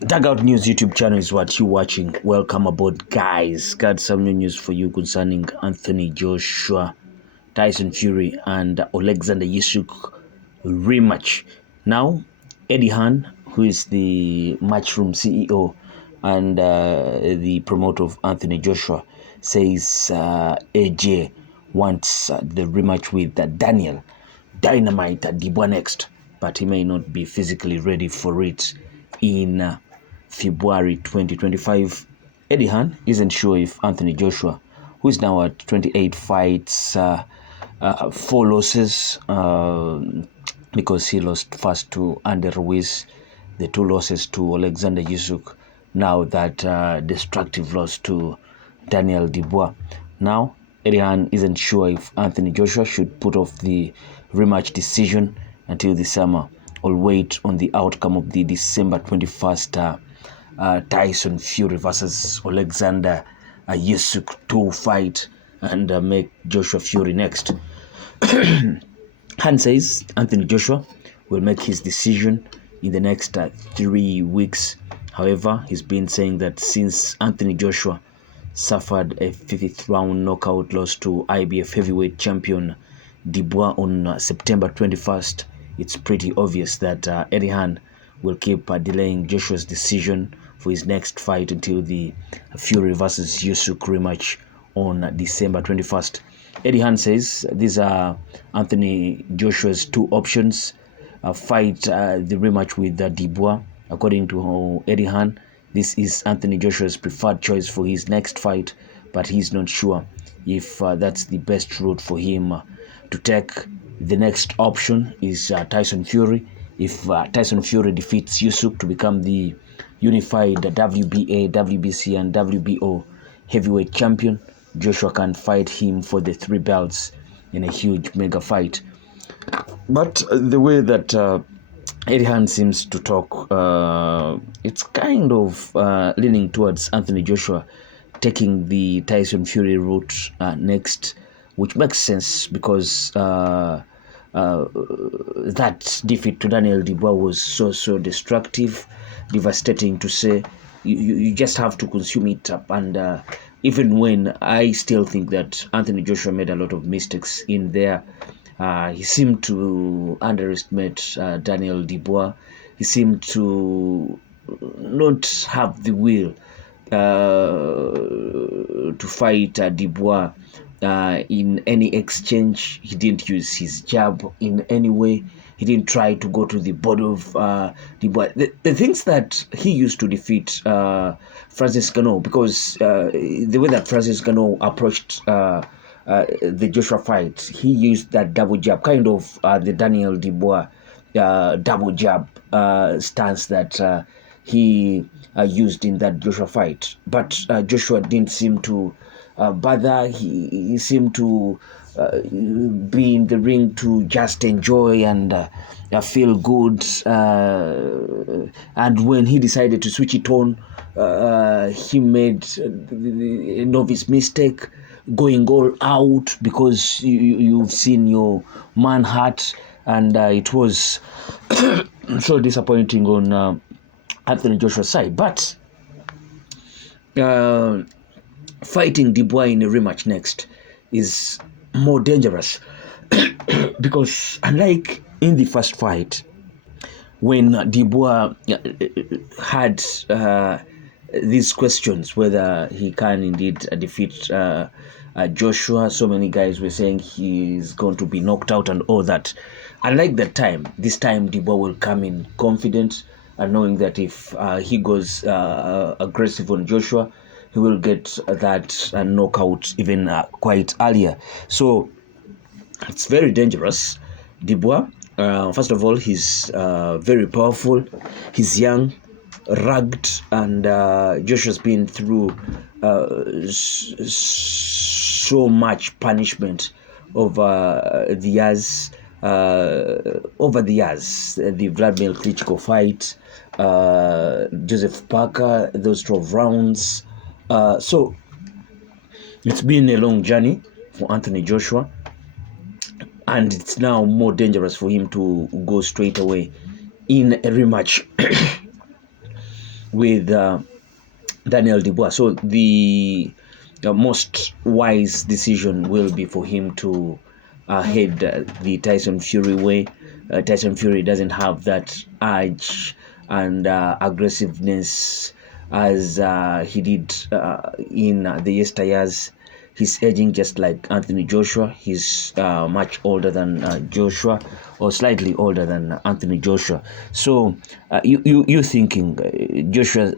Dugout News YouTube channel is what you're watching. Welcome aboard, guys. Got some new news for you concerning Anthony Joshua, Tyson Fury, and Alexander Usyk rematch. Now, Eddie Hearn, who is the Matchroom CEO and the promoter of Anthony Joshua, says AJ wants the rematch with Daniel Dynamite Dubois next, but he may not be physically ready for it in February 2025. Eddie Hearn isn't sure if Anthony Joshua, who is now at 28 fights, 4 losses, because he lost first to Andy Ruiz, the 2 losses to Alexander Usyk, now that destructive loss to Daniel Dubois. Now, Eddie Hearn isn't sure if Anthony Joshua should put off the rematch decision until the summer or wait on the outcome of the December 21st Tyson Fury versus Alexander Usyk II fight and make Joshua Fury next. Han says Anthony Joshua will make his decision in the next 3 weeks. However, he's been saying that since Anthony Joshua suffered a 5th round knockout loss to IBF heavyweight champion Dubois on September 21st, it's pretty obvious that Eddie Hearn will keep delaying Joshua's decision for his next fight until the Fury versus Usyk rematch on December 21st. Eddie Hearn says these are Anthony Joshua's 2 options. Fight the rematch with Dubois. According to Eddie Hearn, this is Anthony Joshua's preferred choice for his next fight, but he's not sure if that's the best route for him to take. The next option is Tyson Fury. If Tyson Fury defeats Usyk to become the unified WBA, WBC, and WBO heavyweight champion, Joshua can fight him for the 3 belts in a huge mega fight. But the way that Eddie Hearn seems to talk, it's kind of leaning towards Anthony Joshua taking the Tyson Fury route next, which makes sense because that defeat to Daniel Dubois was so destructive, devastating to say. You just have to consume it up. And even when I still think that Anthony Joshua made a lot of mistakes in there, he seemed to underestimate Daniel Dubois. He seemed to not have the will to fight Dubois in any exchange. He didn't use his jab in any way. He didn't try to go to the body of Dubois. The things that he used to defeat Francis Ngannou, because the way that Francis Ngannou approached the Joshua fight, he used that double jab, kind of the Daniel Dubois double jab stance that he used in that Joshua fight. But Joshua didn't seem to bother. He seemed to be in the ring to just enjoy and feel good. And when he decided to switch it on, he made a novice mistake, going all out, because you've seen your man hurt, and it was so disappointing on Anthony Joshua's side. But fighting Dubois in a rematch next is more dangerous because unlike in the first fight, when Dubois had these questions whether he can indeed defeat Joshua, so many guys were saying he's going to be knocked out and all that. Unlike that time, this time Dubois will come in confident and knowing that if he goes aggressive on Joshua, he will get that knockout even quite earlier. So it's very dangerous. Dubois, first of all, he's very powerful. He's young, rugged, and Joshua's been through so much punishment over the years. The Vladimir Klitschko fight, Joseph Parker, those 12 rounds. So it's been a long journey for Anthony Joshua, and it's now more dangerous for him to go straight away in a rematch with Daniel Dubois. So the most wise decision will be for him to head the Tyson Fury way. Tyson Fury doesn't have that urge and aggressiveness as he did in the yesteryears. He's aging just like Anthony Joshua. He's much older than Joshua, or slightly older than Anthony Joshua. So you're thinking Joshua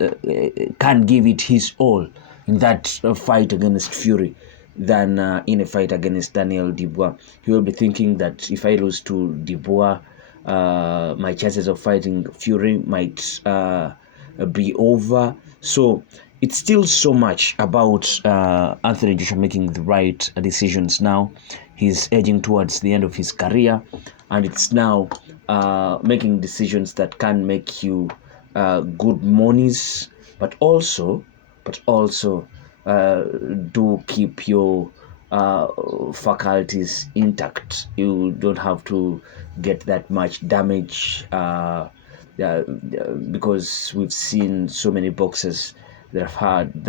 can give it his all in that fight against Fury than in a fight against Daniel Dubois. He will be thinking that if I lose to Dubois, my chances of fighting Fury might be over. So it's still so much about Anthony Joshua making the right decisions now. He's edging towards the end of his career, and it's now making decisions that can make you good monies, but also do keep your faculties intact. You don't have to get that much damage because we've seen so many boxers that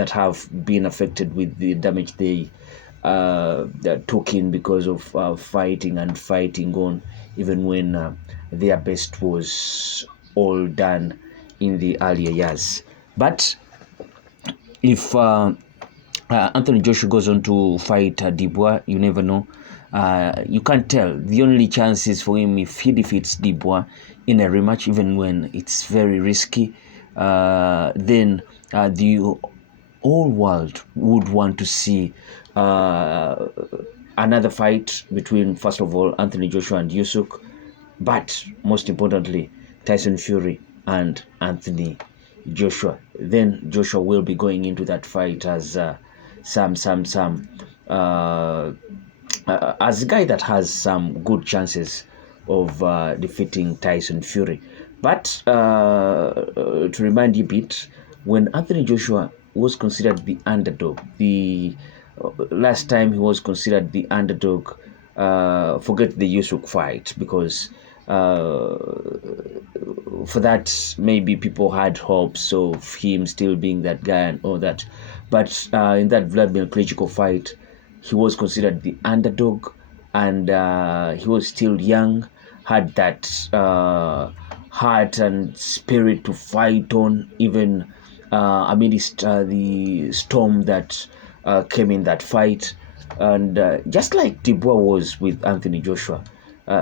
have been affected with the damage they took in because of fighting on, even when their best was all done in the earlier years. But if Anthony Joshua goes on to fight Dubois, you never know. You can't tell. The only chance is for him if he defeats Dubois in a rematch, even when it's very risky. Then the whole world would want to see another fight between, first of all, Anthony Joshua and Usyk, but most importantly, Tyson Fury and Anthony Joshua. Then Joshua will be going into that fight as as a guy that has some good chances of defeating Tyson Fury. But to remind you a bit, when Anthony Joshua was considered the underdog, the last time he was considered the underdog, forget the Usyk fight, because for that maybe people had hopes of him still being that guy and all that. But in that Vladimir Klitschko fight, he was considered the underdog, and he was still young, had that heart and spirit to fight on, even amidst the storm that came in that fight. And just like Dubois was with Anthony Joshua,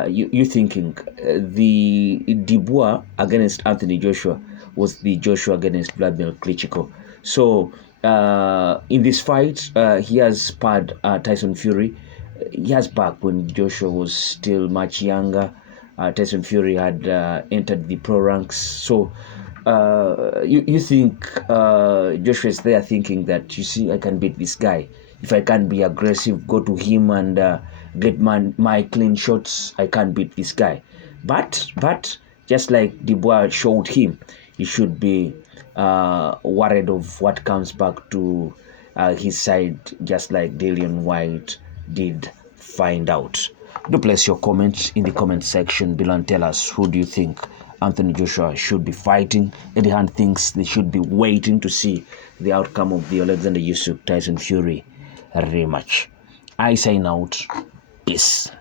you're thinking the Dubois against Anthony Joshua was the Joshua against Vladimir Klitschko. So in this fight, he has sparred Tyson Fury. He has back when Joshua was still much younger. Tyson Fury had entered the pro ranks. So you think Joshua is there thinking that, you see, I can beat this guy. If I can't be aggressive, go to him and get my clean shots, I can't beat this guy. But just like Dubois showed him, he should be worried of what comes back to his side, just like Dillian White did find out. Do place your comments in the comment section below and tell us, who do you think Anthony Joshua should be fighting? Eddie Hearn thinks they should be waiting to see the outcome of the Alexander Usyk Tyson Fury rematch. I sign out. Peace.